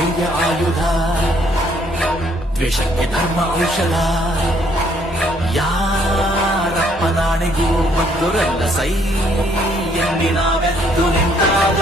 ಧೈರ್ಯ ಆಯುಧ, ದ್ವೇಷಕ್ಕೆ ಧರ್ಮ ಔಷಧ. ಯಾರಪ್ಪನಾಣೆಗೂ ಬದ್ಧರಲ್ಲ ಸೈ ಎನ್ನಿ ನಾವೆದ್ದು ನಿಂತಾಗ